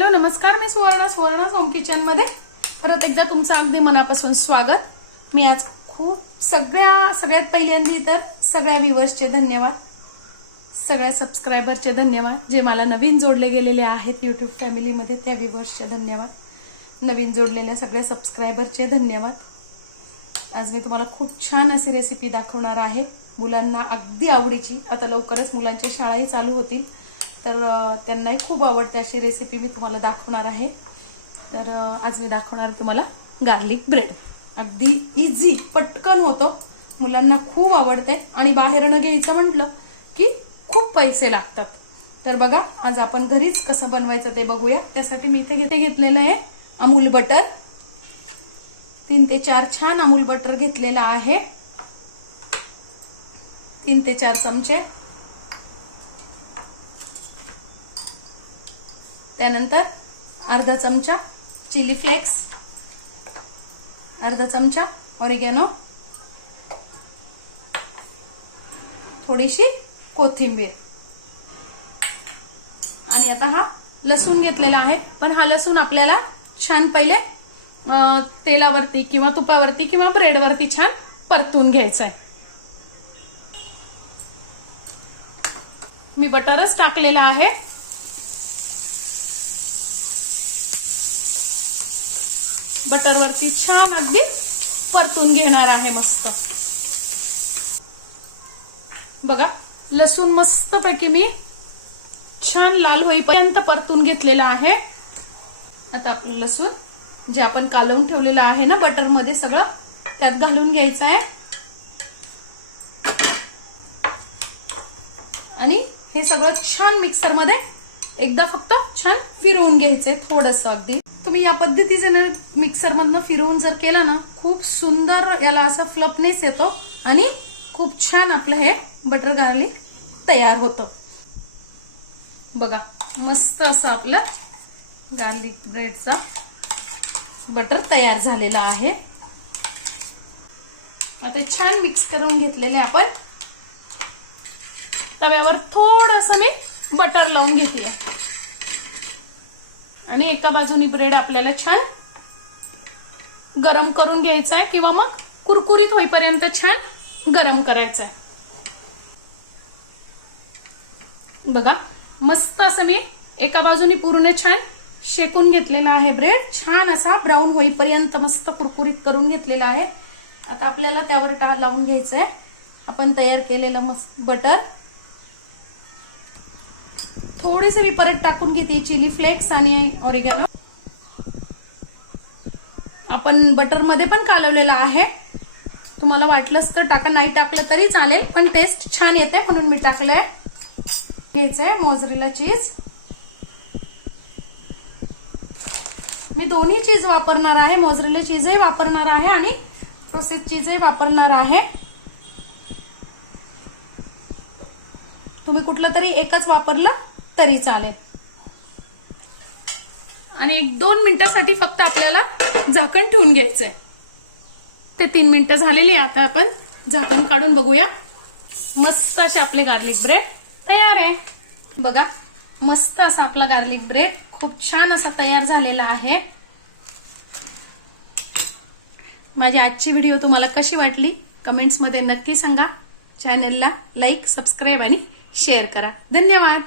Hello नमस्कार, मी सुवर्ण home kitchen मध्ये परत एकदा तुमचं अगदी मनापासून स्वागत। मी आज खूप सगळ्यात पहिल्यांदा तर सगळ्या व्ह्यूअर्सचे धन्यवाद, सगळ्या सबस्क्रायबरचे धन्यवाद, जे मला नवीन जोडले गेलेले आहेत YouTube फॅमिली मध्ये त्या व्ह्यूअर्सचे धन्यवाद, नवीन जोडलेल्या सगळ्या सबस्क्रायबरचे धन्यवाद। आज मी तुम्हाला खूप छान अशी रेसिपी दाखवणार आहे, मुलांना अगदी आवडीची। आता लवकरच मुलांच्या शाळाही चालू होतील, तर त्यांनाही खूप आवडते अशी रेसिपी मी तुम्हाला दाखवणार आहे। तर आज मी दाखवणार तुम्हाला गार्लिक ब्रेड। अगदी इझी, पटकन होतो, मुलांना खूप आवडते आणि बाहेर न घ्यायचं म्हटलं की खूप पैसे लागतात। तर बघा आज आपण घरीच कसं बनवायचं ते बघूया। त्यासाठी मी इथे घेतलेलं आहे अमूल बटर, 3 ते 4 छान अमूल बटर घेतलेला आहे, 3 ते 4 चमचे। त्यानंतर अर्धा चमचा चिली फ्लेक्स, अर्धा चमचा ऑरिगॅनो, थोडीशी कोथिंबीर आणि आता हा लसूण घेतलेला आहे। पण हा लसूण आपल्याला छान पहिले तेलावरती किंवा तुपावरती किंवा ब्रेडवरती छान परतून घ्यायचा आहे। मी बटरच टाकलेला आहे। बटरवरती छान अगदी परतून घेणार आहे मस्त। बघा लसूण मस्तपैकी मी छान लाल होईपर्यंत परतून घेतलेला आहे। आता आपलं लसूण जे आपण कालवून ठेवलेलं आहे ना बटर मध्ये, सगळं त्यात घालून घ्यायचं आहे आणि हे सगळं छान मिक्सर मध्ये एकदा फक्त छान फिरवून घ्यायचंय थोडंसं। अगदी तुम्ही या पद्धतीने मिक्सर मधनं फिरवून जर केलं ना, खूप सुंदर याला असा फ्लफनेस येतो आणि खूप छान आपलं हे बटर गार्लिक तयार होतं। बघा मस्त असं आपलं गार्लिक ब्रेडचा बटर तयार झालेला आहे। आता छान मिक्स करून घेतलेले आपण तव्यावर थोडंसं मी बटर लावून घेते आणि एका बाजूनी ब्रेड आपल्याला छान गरम करून घ्यायचा आहे किंवा मग कुरकुरीत होईपर्यंत छान गरम करायचं आहे। बघा मस्त असं मी एका बाजूनी पूर्ण छान शेकून घेतलेला आहे ब्रेड, छान असा ब्राऊन होईपर्यंत मस्त कुरकुरीत करून घेतलेला आहे। आता आपल्याला त्यावर लावून घ्यायचं आहे आपण तयार केलेलं मस्त बटर। थोडेसे मी परत टाकून घेते चिली फ्लेक्स आणि ऑरिगॅनो। आपण बटर मध्ये पण कालवलेला आहे, तुम्हाला वाटलंच तर टाका, नाही टाकलं तरी चालेल, पण टेस्ट छान येते म्हणून मी टाकलंय। घ्यायचंय मोझरेला चीज, मी दोन्ही चीज वापरणार आहे, मोझरेला चीजही वापरणार आहे आणि प्रोसेस चीजही वापरणार आहे। तुम्ही कुठलं तरी एकच वापरलं तरी चालेल। आणि 1-2 मिनिटांसाठी फक्त आपल्याला झाकण ठेवून घ्यायचंय। ते 3 मिनिटं झालेली, आता आपण झाकण काढून बघूया। मस्त असे आपले गार्लिक ब्रेड तयार आहे। बघा मस्त असा आपला गार्लिक ब्रेड खूप छान असा तयार झालेला आहे। माझी आजची व्हिडिओ तुम्हाला कशी वाटली कमेंट्स मध्ये नक्की सांगा। चॅनलला लाईक, सबस्क्राईब आणि शेअर करा। धन्यवाद।